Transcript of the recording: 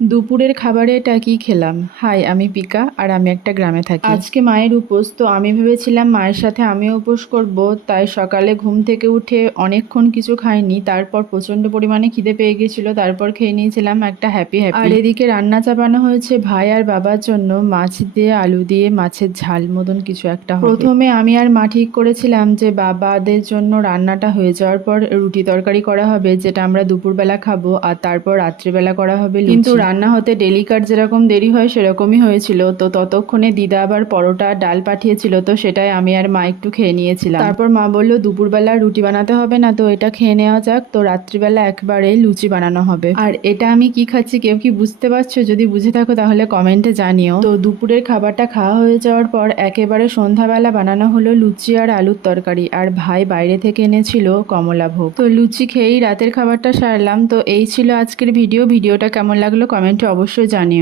দুপুরের খাবারে এটা কি খেলাম? হাই, আমি পিকা আর আমি একটা গ্রামে থাকি। আজকে মায়ের উপোস, তো আমি ভেবেছিলাম মায়ের সাথে আমিও উপোস করব। তাই সকালে ঘুম থেকে উঠে অনেকক্ষণ কিছু খাইনি, তারপর প্রচন্ড পরিমাণে খিদে পেয়ে গেছিল, তারপর খেয়ে নিয়েছিলাম একটা হ্যাপি হ্যাপি। আর এদিকে রান্না চাপানো হয়েছে ভাই আর বাবার জন্য মাছ দিয়ে আলু দিয়ে মাছের ঝাল মতন কিছু একটা হবে। প্রথমে আমি আর মা ঠিক করেছিলাম যে বাবাদের জন্য রান্নাটা হয়ে যাওয়ার পর রুটি তরকারি করা হবে, যেটা আমরা দুপুরবেলা খাবো, আর তারপর রাত্রিবেলা করা হবে লুচি। কিন্তু রান্না হতে ডেলিকার যেরকম দেরি হয় সেরকমই হয়েছিল। তো ততক্ষণে দিদা আবার পরোটা ডাল পাঠিয়েছিল, তো সেটাই আমি আর মা একটু খেয়ে নিয়েছিলাম। তারপর মা বললো দুপুরবেলা রুটি বানাতে হবে না, তো এটা খেয়ে নেওয়া যাক, তো রাত্রিবেলা একবারে লুচি বানানো হবে। আর এটা আমি কি খাচ্ছি কেউ কি বুঝতে পারছো? যদি বুঝে থাকো তাহলে কমেন্টে জানিও। তো দুপুরের খাবারটা খাওয়া হয়ে যাওয়ার পর একেবারে সন্ধ্যাবেলা বানানো হলো লুচি আর আলুর তরকারি, আর ভাই বাইরে থেকে এনেছিল কমলাভোগ। তো লুচি খেয়েই রাতের খাবারটা সারলাম। তো এই ছিল আজকের ভিডিওটা কেমন লাগলো কমেন্টে অবশ্যই জানিও।